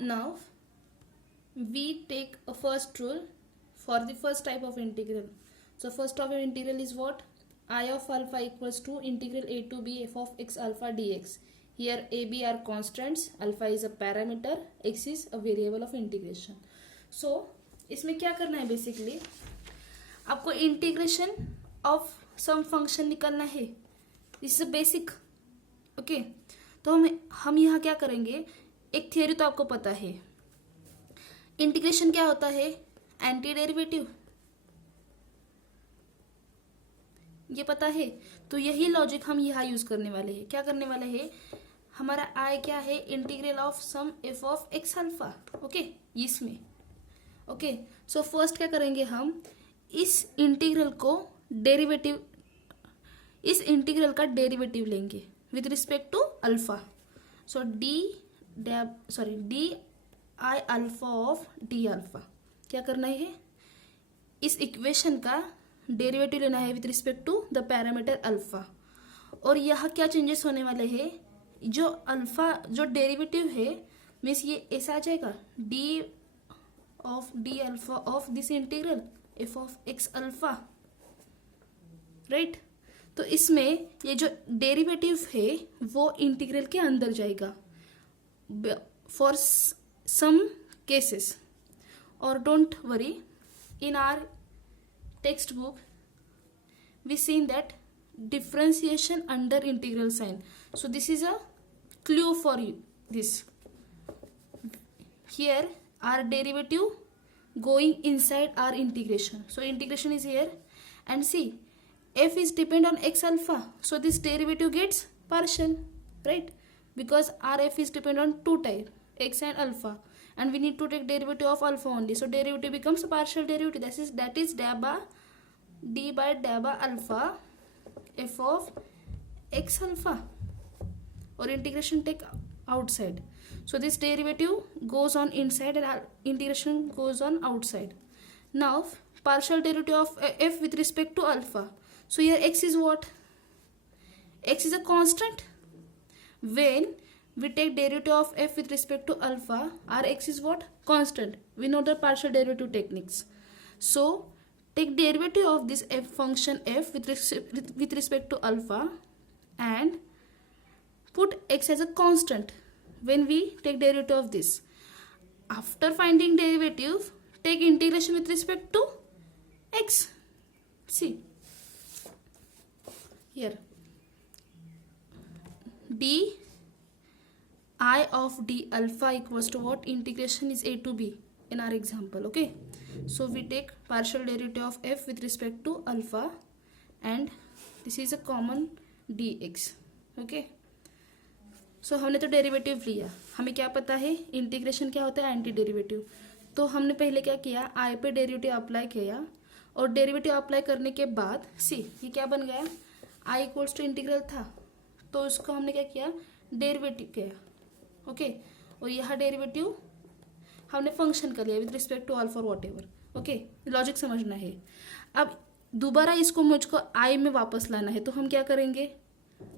Now we take a first rule for the first type of integral. So first type of integral is what? I of alpha equals to integral a to b f of x alpha dx. Here a b are constants, alpha is a parameter, x is a variable of integration. So इसमें क्या करना है basically, आपको integration of some function निकालना है. This is basic. Okay, तो हम यहाँ क्या करेंगे, एक थियरी तो आपको पता है. इंटीग्रेशन क्या होता है? Anti derivative. ये पता है. तो यही लॉजिक हम यहाँ यूज करने वाले हैं. क्या करने वाले हैं? हमारा आई क्या है? Integral of some f of x alpha. Okay, इसमें. ओके, सो फर्स्ट क्या करेंगे, हम इस इंटीग्रल को डेरिवेटिव, इस इंटीग्रल का डेरिवेटिव लेंगे with respect to alpha. So D I alpha of D alpha. क्या करना है? इस इक्वेशन का डेरिवेटिव लेना है with respect to the parameter alpha. और यहाँ क्या चेंजेस होने वाले हैं? जो अल्फा, जो डेरिवेटिव है मीन्स ये ऐसा आ जाएगा, D of D alpha of this integral F of x alpha. Right. तो इसमें ये जो डेरिवेटिव है वो इंटीग्रल के अंदर जाएगा for some cases. Or don't worry, in our textbook we seen that differentiation under integral sign. So this is a clue for you. This here our derivative going inside our integration. So integration is here, and see f is depend on x alpha, so this derivative gets partial, right? Because our f is depend on two type, x and alpha, and we need to take derivative of alpha only. So derivative becomes a partial derivative. That is dabba d by dabba alpha f of x alpha, or integration take outside. So this derivative goes on inside and integration goes on outside. Now partial derivative of f with respect to alpha. So here x is what? X is a constant. When we take derivative of f with respect to alpha, our x is what? Constant. We know the partial derivative techniques. So take derivative of this f function f with respect to alpha and put x as a constant when we take derivative of this. After finding derivative, take integration with respect to x. See here, d I of d alpha equals to what? Integration is a to b in our example. Okay, so we take partial derivative of f with respect to alpha, and this is a common dx. Okay, so हमने तो derivative लिया. हमें क्या पता है integration क्या होता है? Anti derivative. तो हमने पहले क्या किया, आई पे डेरिवेटिव अप्लाई किया, और डेरिवेटिव अप्लाई करने के बाद सी ये क्या बन गया, आई इक्वल्स टू इंटीग्रल था, तो उसको हमने क्या किया, डेरिवेटिव किया. ओके, और यहाँ डेरिवेटिव हमने फंक्शन कर लिया with respect to alpha whatever. Okay, logic समझना है. अब दोबारा इसको मुझको आई में वापस लाना है, तो हम क्या करेंगे,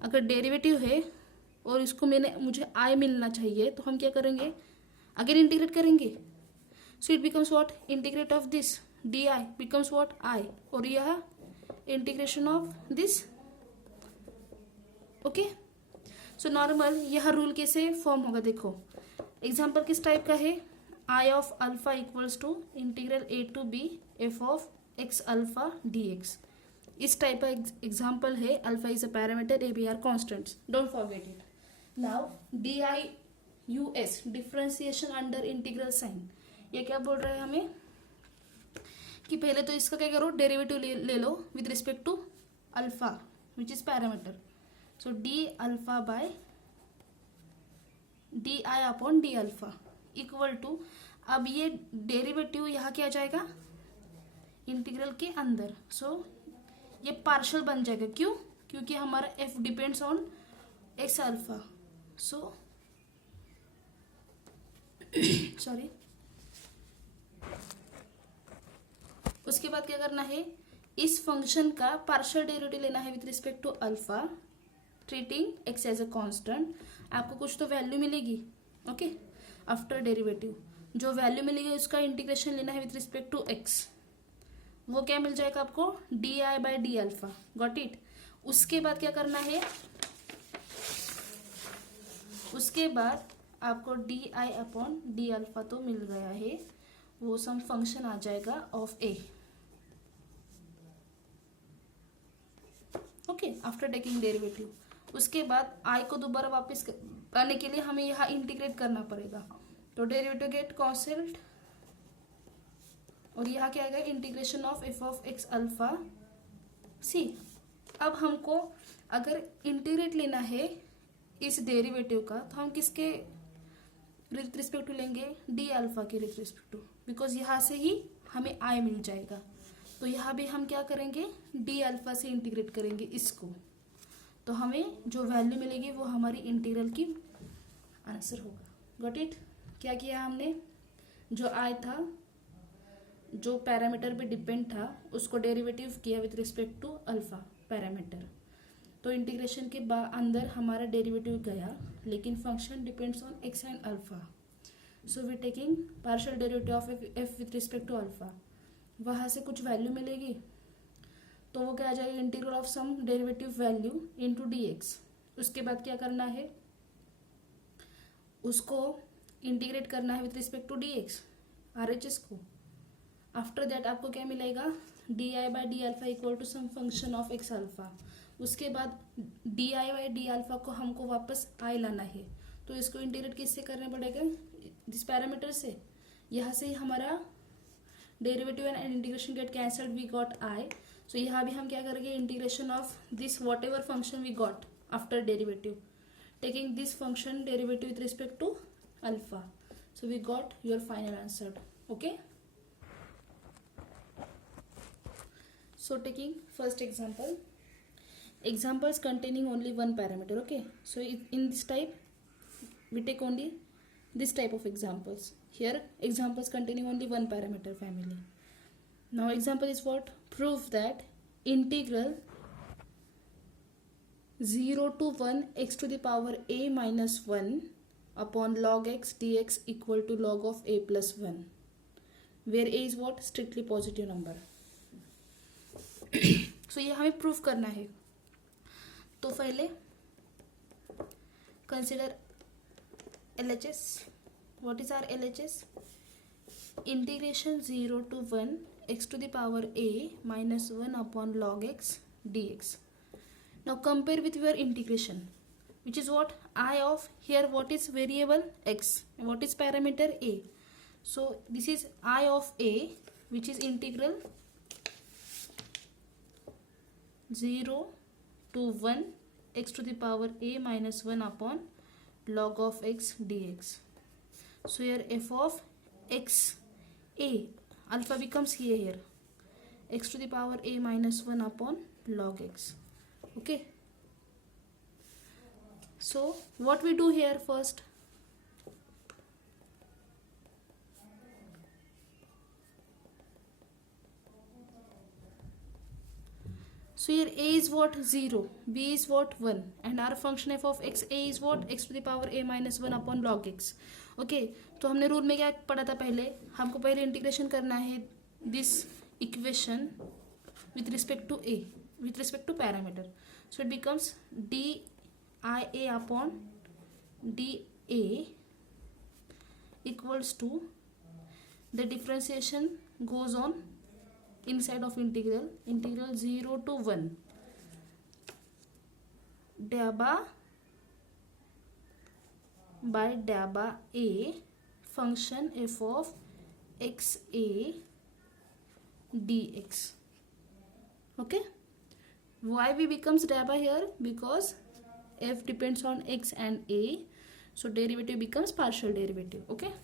अगर डेरिवेटिव है और इसको मुझे आई मिलना चाहिए, तो हम क्या करेंगे, अगेन इंटीग्रेट करेंगे. So it becomes what, integrate of this D I becomes what I, और यह integration of this. Okay, so normal यह रूल कैसे फॉर्म होगा, देखो एग्जाम्पल किस टाइप का है, I of alpha equals to integral A to B F of x alpha D X. इस टाइप का एग्जाम्पल है. Alpha is a parameter, A B are constants, don't forget it. Now D I U S, differentiation under integral sign. ये क्या बोल रहा है हमें कि पहले तो इसका क्या करो, डेरिवेटिव ले लो with respect to alpha which is parameter. So D alpha by D I upon D alpha equal to, अब ये डेरिवेटिव यहाँ क्या जाएगा, इंटीग्रल के अंदर. सो ये पार्शियल बन जाएगा. क्यों? क्योंकि हमारा f depends on x alpha. So sorry, उसके बाद क्या करना है, इस फंक्शन का पार्शियल डेरिवेटिव लेना है with respect to alpha, treating x as a constant. आपको कुछ तो वैल्यू मिलेगी. ओके, आफ्टर डेरिवेटिव जो वैल्यू मिलेगी उसका इंटीग्रेशन लेना है विथ रिस्पेक्ट टू एक्स, वो क्या मिल जाएगा आपको, D I by d alpha. Got it. उसके बाद क्या करना है, उसके बाद आपको D I upon D alpha तो मिल गया है, वो सम फंक्शन आ जाएगा of A. Okay, after taking derivative. उसके बाद आई को दोबारा वापस आने के लिए हमें यहाँ इंटीग्रेट करना पड़ेगा, तो डेरिवेटिव गेट कॉन्सेल्ट और यहाँ क्या आएगा, integration of F of x alpha C. अब हमको अगर इंटीग्रेट लेना है इस डेरिवेटिव का, तो हम किसके विथ रिस्पेक्ट टू लेंगे, डी अल्फा के विथ रिस्पेक्ट टू, बिकॉज यहाँ से ही हमें आई मिल जाएगा. तो यहाँ भी हम क्या करेंगे, डी अल्फा से इंटीग्रेट करेंगे इसको, तो हमें जो वैल्यू मिलेगी वो हमारी इंटीग्रल की आंसर होगा. Got it. क्या किया हमने, जो आई था, जो पैरामीटर पे डिपेंड था, उसको डेरिवेटिव किया with respect to alpha parameter. तो इंटीग्रेशन के अंदर हमारा डेरिवेटिव गया, लेकिन function depends on x and alpha. So we taking partial derivative of f with respect to alpha. वहाँ से कुछ वैल्यू मिलेगी, तो वो क्या आ जाएगा, integral of some derivative value into d x. उसके बाद क्या करना है, उसको इंटीग्रेट करना है with respect to d x, R H S को. आफ्टर दैट आपको क्या मिलेगा, d I by d alpha equal to some function of x alpha. उसके बाद d I by d alpha को हमको वापस आई लाना है, तो इसको इंटीग्रेट किससे करना पड़ेगा, दिस पैरामीटर से. यहाँ से ही हमारा derivative and integration get cancelled, we got I. So यहाँ भी हम क्या करेंगे, integration of this whatever function we got after derivative, taking this function derivative with respect to alpha. So we got your final answer. Okay, so taking first example, examples containing only one parameter. Okay, so in this type we take only this type of examples. Here examples containing only one parameter family. Now example is what, prove that integral 0 to 1 x to the power a minus 1 upon log x dx equal to log of a plus 1, where a is what, strictly positive number. So ये हमें proof करना है. तो पहले consider LHS. What is our LHS, integration 0 to 1 x to the power a minus 1 upon log x dx. Now compare with your integration, which is what, I of, here what is variable x, what is parameter a. So this is I of a, which is integral 0 to 1 x to the power a minus 1 upon log of x dx. So here f of x a, alpha becomes here, x to the power a minus 1 upon log x. Okay, so what we do here first, so here a is what, 0, b is what, 1, and our function f of x a is what, x to the power a minus 1 upon log x. Okay, तो हमने rule में क्या पढ़ा था, पहले हमको पहले integration करना है this equation with respect to a, with respect to parameter. So it becomes d I a upon D a equals to the differentiation goes on inside of integral 0 to 1 dabba by dabba a function f of x a dx. Okay, why we becomes dabba here, because f depends on x and a, so derivative becomes partial derivative. Okay,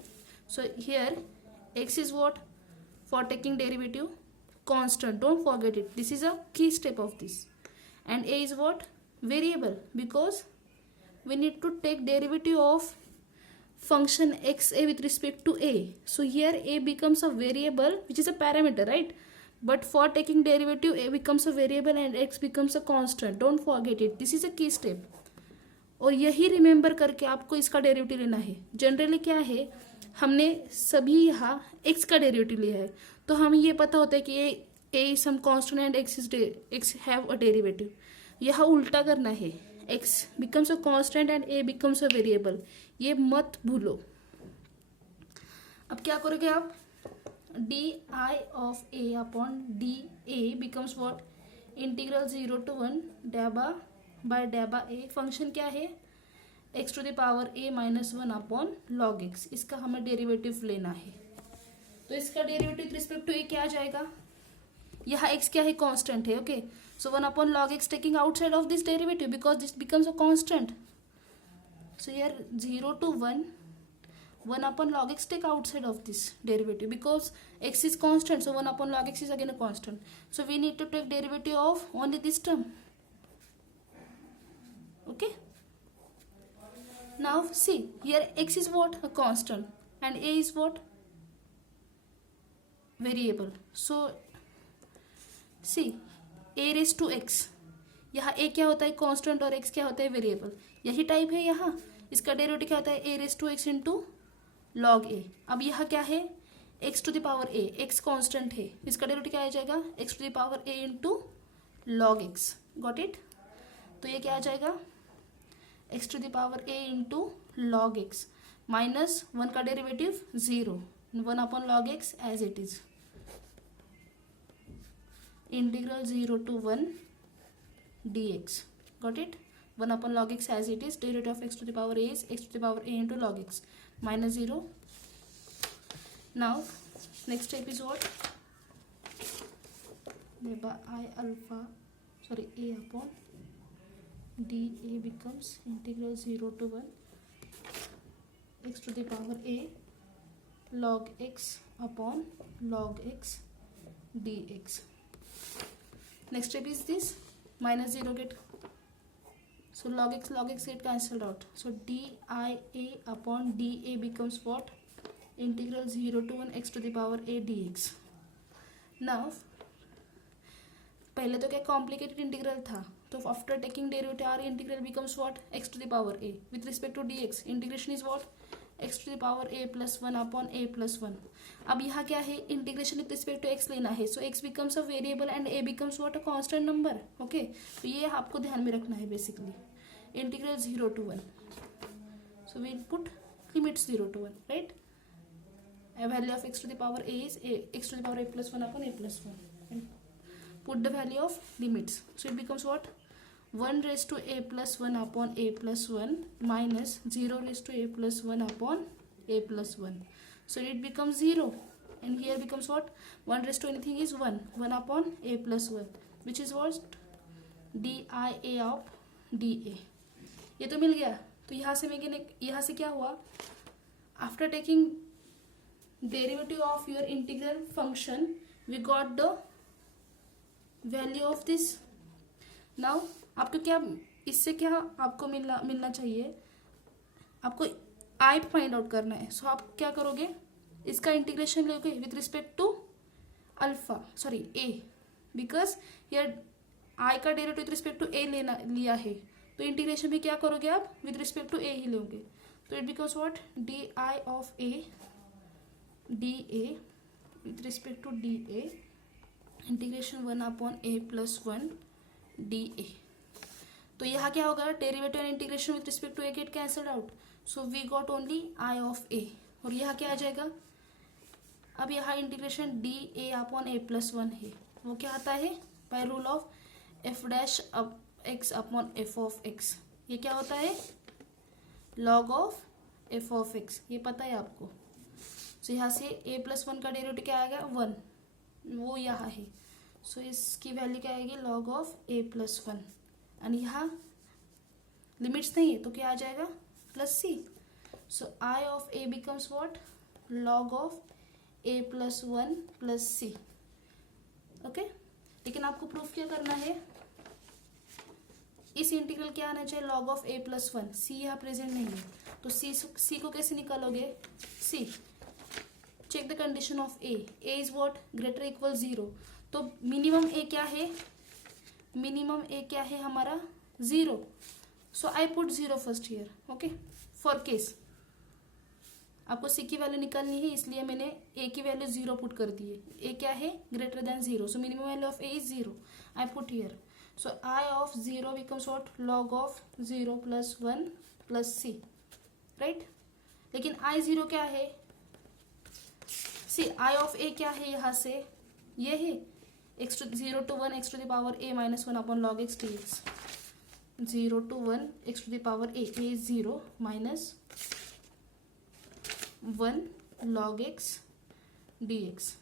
so here x is what, for taking derivative, constant, don't forget it, this is a key step of this. And a is what, variable, because we need to take derivative of function x a with respect to a. So here a becomes a variable which is a parameter, right? But for taking derivative a becomes a variable and x becomes a constant, don't forget it, this is a key step. और यही remember करके आपको इसका derivative लेना है। Generally क्या है, हमने सभी यहाँ x का डेरिवेटिव लिया है, तो हमें ये पता होता है कि ये a is some constant and x have a derivative। यहाँ उल्टा करना है, x becomes a constant and a becomes a variable, ये मत भूलो। अब क्या करोगे आप, D I of A upon D A becomes what, integral 0 to 1 डैबा बाय डैबा ए। फंक्शन क्या है, x to the power a minus 1 upon log x, इसका हमें डेरिवेटिव लेना है। तो इसका derivative with respect to a क्या आ जाएगा, यहाँ x क्या है, कांस्टेंट है। Okay, so 1 upon log x taking outside of this derivative because this becomes a constant. So here 0 to 1 1 upon log x take outside of this derivative because x is constant, so 1 upon log x is again a constant, so we need to take derivative of only this term. Okay, now see here x is what, a constant, and a is what, variable. So see a raised to x, यहाँ a क्या होता है, constant, और x क्या होता है, variable. यही type है यहाँ, इसका डेरिवेटिव क्या होता है, a raised to x into log A. अब यह क्या है, x to the power a, x constant है, इसका डेरिवेटिव क्या आ जाएगा, x to the power a into log x। Got it, तो ये क्या आ जाएगा, x to the power a into log x minus 1 का derivative 0, 1 upon log x as it is, integral 0 to 1 dx। Got it, 1 upon log x as it is, derivative of x to the power a is x to the power a into log x minus 0. Now next step is what, by I alpha, sorry, a upon dA becomes integral 0 to 1 x to the power a log x upon log x dx. Next step is this, minus 0 get, so log x get cancelled out, so dia upon da becomes what, integral 0 to 1 x to the power a dx. Now पहले तो क्या complicated integral था, तो after taking derivative our integral becomes what, x to the power a with respect to dx, integration is what, x to the power a plus 1 upon a plus 1। अब यहाँ क्या है, integration with respect to x लेना है, so x becomes a variable and a becomes what, a constant number. Okay, तो ये आपको ध्यान में रखना है basically, integral 0 to 1, so we put limits 0 to 1, right? A value of x to the power a is x to the power a plus 1 upon a plus 1, and put the value of limits, so it becomes what, 1 raised to a plus 1 upon a plus 1 minus 0 raised to a plus 1 upon a plus 1, so it becomes 0, and here becomes what, 1 raised to anything is 1 upon a plus 1, which is what, dia of da। ये तो मिल गया, तो यहाँ से यहाँ से क्या हुआ, after taking derivative of your integral function we got the value of this. Now आपको क्या, इससे क्या आपको मिलना चाहिए, आपको आई फाइंड आउट करना है, सो आप क्या करोगे, इसका इंटीग्रेशन लोगे with respect to alpha, sorry a, because here I का derivative with respect to a लिया है, तो इंटीग्रेशन भी क्या करोगे आप, विद रिस्पेक्ट टू ए ही लोगे, तो it becomes what, d I of a d a with respect to d a, integration 1 upon A plus 1 d a. तो यहाँ क्या होगा, derivative and integration with respect to a get cancelled out, so we got only I of A, और यहाँ क्या आ जाएगा, अब यहाँ integration D A upon A plus 1 है, वो क्या आता है, by rule of F dash अब x upon F of x, ये क्या होता है, log of F of x, ये पता है आपको। सो यहाँ से a प्लस 1 का डेरिवेटिव क्या आएगा, 1, वो यहाँ है, सो इसकी वैल्यू क्या आएगी, log of a plus 1, and यहाँ लिमिट्स नहीं है तो क्या आ जाएगा, plus c, so i of a becomes what, log of a plus 1 plus c। Okay, लेकिन आपको प्रूफ क्या करना है, इस इंटीग्रल क्या आना चाहिए, log of a plus 1, c यहाँ प्रेजेंट नहीं है, तो c को कैसे निकालोगे, c, check the condition of a is what, greater equal 0, तो मिनिमम a क्या है, मिनिमम a क्या है हमारा 0, So I put 0 first here. Okay, for case आपको c की वैल्यू निकालनी है, इसलिए मैंने a की वैल्यू 0 पुट कर दी है. a क्या है? Greater than 0. So minimum value of a is 0. I put here. So I of 0 becomes what? log of 0 plus 1 plus c. Right. लेकिन I0 क्या है? सी I of a क्या है यहाँ से? ये है x to 0 to 1 x to the power a minus 1 upon log x dx. 0 to 1 x to the power a is 0 minus 1 log x dx.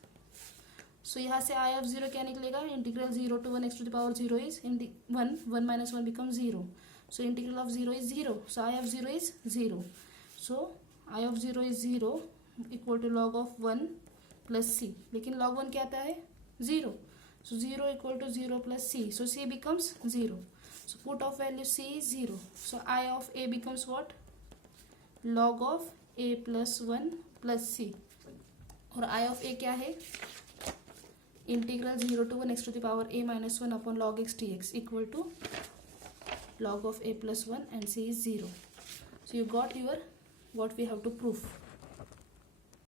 सो यहाँ से I of 0 क्या निकलेगा? Integral 0 to 1 x to the power 0 is 1 minus 1 becomes 0. So integral of 0 is 0. So I of 0 is 0. So I of 0 is 0 equal to log of 1 plus c. लेकिन log 1 क्या आता है? 0. So 0 equal to 0 plus c. So c becomes 0. So put of value c is 0. So I of a becomes what? Log of a plus 1 plus c. और I of a क्या है? Integral 0 to 1 x to the power a minus 1 upon log x dx equal to log of a plus 1 and c is 0. So you got your what we have to prove.